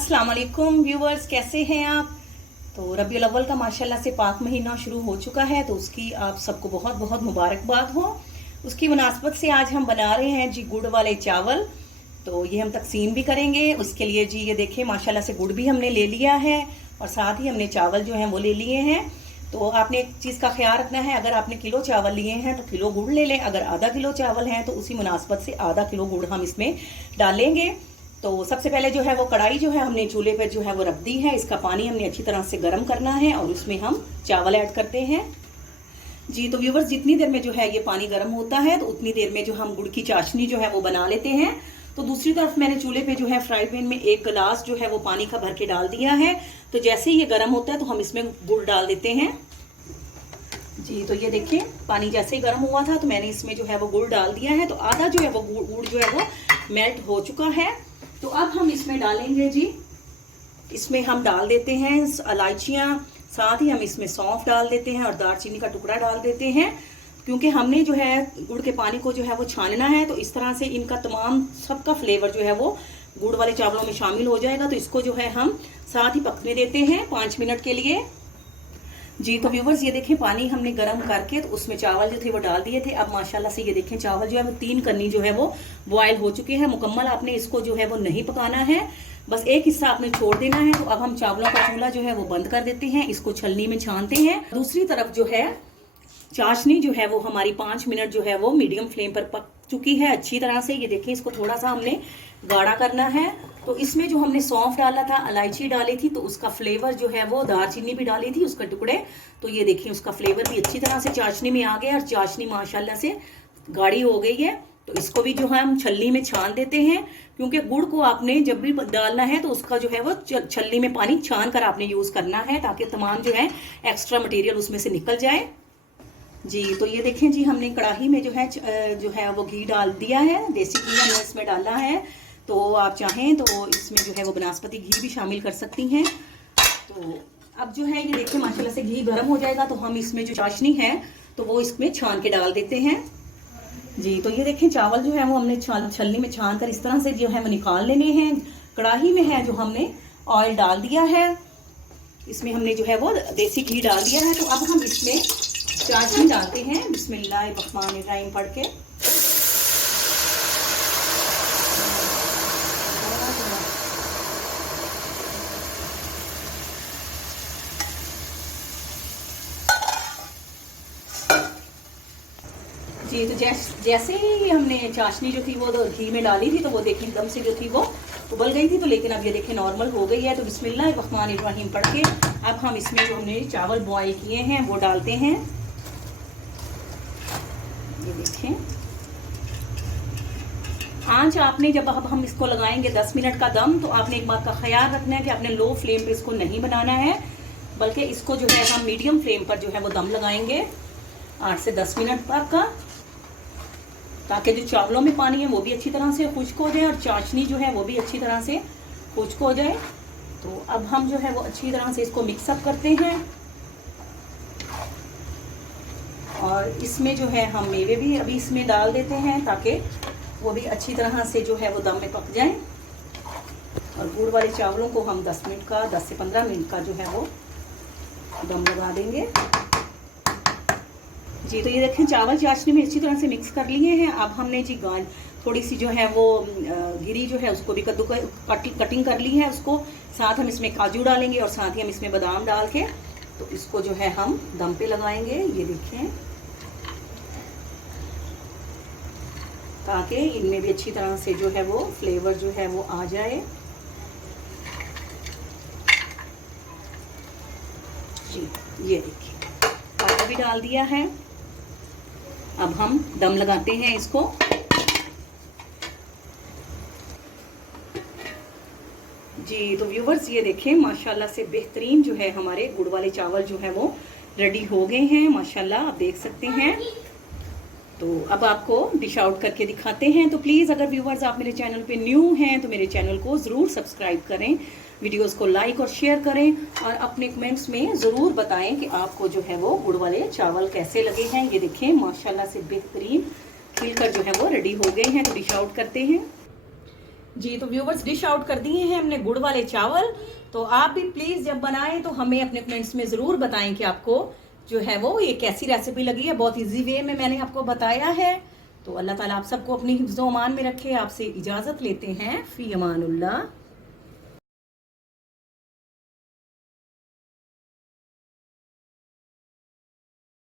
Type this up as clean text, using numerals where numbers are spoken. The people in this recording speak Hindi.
अस्सलाम वालेकुम व्यूवर्स, कैसे हैं आप। तो रबीउल अव्वल का माशाल्लाह से पाक महीना शुरू हो चुका है, तो उसकी आप सबको बहुत बहुत मुबारकबाद हो। उसकी मुनासबत से आज हम बना रहे हैं जी गुड़ वाले चावल। तो ये हम तकसीम भी करेंगे। उसके लिए जी ये देखें माशाल्लाह से गुड़ भी हमने ले लिया है और साथ ही हमने चावल जो हैं वो ले लिए हैं। तो आपने एक चीज़ का ख्याल रखना है, अगर आपने किलो चावल लिए हैं तो किलो गुड़ ले लें, अगर आधा किलो चावल हैं तो उसी मुनासबत से आधा किलो गुड़ हम इसमें डालेंगे। तो सबसे पहले जो है वो कढ़ाई जो है हमने चूल्हे पर जो है वो रख दी है। इसका पानी हमने अच्छी तरह से गर्म करना है और उसमें हम चावल ऐड करते हैं जी। तो व्यूवर्स, जितनी देर में जो है ये पानी गर्म होता है तो उतनी देर में जो हम गुड़ की चाशनी जो है वो बना लेते हैं। तो दूसरी तरफ मैंने चूल्हे पे जो है फ्राई पैन में एक गिलास जो है वो पानी का भर के डाल दिया है। तो जैसे ही ये गर्म होता है तो हम इसमें गुड़ डाल देते हैं जी। तो ये देखिए पानी जैसे ही गर्म हुआ था तो मैंने इसमें जो है वो गुड़ डाल दिया है। तो आधा जो है वो गुड़ जो है वो मेल्ट हो चुका है। तो अब हम इसमें डालेंगे जी, इसमें हम डाल देते हैं इलायचियाँ, साथ ही हम इसमें सौंफ डाल देते हैं और दालचीनी का टुकड़ा डाल देते हैं। क्योंकि हमने जो है गुड़ के पानी को जो है वो छानना है, तो इस तरह से इनका तमाम सबका फ्लेवर जो है वो गुड़ वाले चावलों में शामिल हो जाएगा। तो इसको जो है हम साथ ही पकने देते हैं 5 मिनट के लिए जी। तो व्यूवर्स, ये देखें पानी हमने गर्म करके तो उसमें चावल जो थे वो डाल दिए थे। अब माशाल्लाह से ये देखें चावल जो है वो 3 कन्नी जो है वो बॉयल हो चुके हैं। मुकम्मल आपने इसको जो है वो नहीं पकाना है, बस एक हिस्सा आपने छोड़ देना है। तो अब हम चावलों का चूल्हा जो है वो बंद कर देते हैं, इसको छलनी में छानते हैं। दूसरी तरफ जो है चाशनी जो है वो हमारी 5 मिनट जो है वो मीडियम फ्लेम पर पक चुकी है अच्छी तरह से। ये देखिए इसको थोड़ा सा हमने गाढ़ा करना है। तो इसमें जो हमने सौंफ डाला था, इलायची डाली थी, तो उसका फ्लेवर जो है वो, दालचीनी भी डाली थी उसके टुकड़े, तो ये देखिए उसका फ्लेवर भी अच्छी तरह से चाशनी में आ गया और चाशनी माशाल्लाह से गाढ़ी हो गई है। तो इसको भी जो है हम छलनी में छान देते हैं, क्योंकि गुड़ को आपने जब भी डालना है तो उसका जो है वो छलनी में पानी छान कर आपने यूज करना है, ताकि तमाम जो है एक्स्ट्रा मटेरियल उसमें से निकल जाए जी। तो ये देखें जी, हमने कढ़ाई में जो है वो घी डाल दिया है, देसी घी हमने इसमें डाला है। तो आप चाहें तो इसमें जो है वो बनास्पति घी भी शामिल कर सकती हैं। तो अब जो है ये देखिए माशाल्लाह से घी गर्म हो जाएगा तो हम इसमें जो चाशनी है तो वो इसमें छान के डाल देते हैं जी। तो ये देखें चावल जो है वो हमने छलनी में छान कर इस तरह से जो है वो निकाल लेने हैं। कढ़ाई में है जो हमने ऑयल डाल दिया है, इसमें हमने जो है वो देसी घी डाल दिया है। तो अब हम इसमें चाशनी डालते हैं, बिस्मिल्लाहिर्रहमानिर्रहीम पढ़ के। जी तो जैसे ही हमने चाशनी जो थी वो घी में डाली थी तो वो देखिए एकदम से जो थी वो उबल गई थी। तो लेकिन अब ये देखिए नॉर्मल हो गई है। तो बिस्मिल्लाहिर्रहमानिर्रहीम पढ़ के अब हम इसमें जो हमने चावल बॉयल किए हैं वो डालते हैं। ये देखें आंच आपने जब अब हम इसको लगाएंगे 10 मिनट का दम, तो आपने एक बात का ख्याल रखना है कि आपने लो फ्लेम पे इसको नहीं बनाना है, बल्कि इसको जो है हम मीडियम फ्लेम पर जो है वो दम लगाएंगे 8 से 10 मिनट तक का, ताकि जो चावलों में पानी है वो भी अच्छी तरह से खुश्क हो जाए और चाशनी जो है वो भी अच्छी तरह से खुश्क हो जाए। तो अब हम जो है वो अच्छी तरह से इसको मिक्सअप करते हैं और इसमें जो है हम मेवे भी अभी इसमें डाल देते हैं, ताकि वो भी अच्छी तरह से जो है वो दम में पक जाए। और गुड़ वाले चावलों को हम 10 से 15 मिनट का जो है वो दम लगा देंगे जी। तो ये देखें चावल चाशनी में अच्छी तरह से मिक्स कर लिए हैं। अब हमने जी थोड़ी सी जो है वो गिरी जो है उसको भी कटिंग कर ली है, उसको साथ हम इसमें काजू डालेंगे और साथ ही हम इसमें बादाम डाल के तो इसको जो है हम दम पे लगाएंगे। ये देखें, ताकि इनमें भी अच्छी तरह से जो है वो फ्लेवर जो है वो आ जाए जी। ये देखिए आटा भी डाल दिया है। अब हम दम लगाते हैं इसको जी। तो व्यूवर्स, ये देखें माशाल्लाह से बेहतरीन जो है हमारे गुड़ वाले चावल जो है वो रेडी हो गए हैं माशाल्लाह, आप देख सकते हैं। तो अब आपको डिश आउट करके दिखाते हैं। तो प्लीज़ अगर व्यूवर्स आप मेरे चैनल पे न्यू हैं तो मेरे चैनल को ज़रूर सब्सक्राइब करें, वीडियोस को लाइक और शेयर करें और अपने कमेंट्स में ज़रूर बताएं कि आपको जो है वो गुड़ वाले चावल कैसे लगे हैं। ये देखें माशाल्लाह से बेहतरीन खिलकर जो है वो रेडी हो गए हैं। तो डिश आउट करते हैं जी, तो व्यूवर्स डिश आउट कर दिए हैं हमने गुड़ वाले चावल। तो आप भी प्लीज जब बनाएं तो हमें अपने कमेंट्स में जरूर बताएं कि आपको जो है वो ये कैसी रेसिपी लगी है। बहुत इजी वे में मैंने आपको बताया है। तो अल्लाह ताला आप सबको अपनी हिफ्ज़ो अमान में रखे। आपसे इजाजत लेते हैं। फी अमानुल्लाह।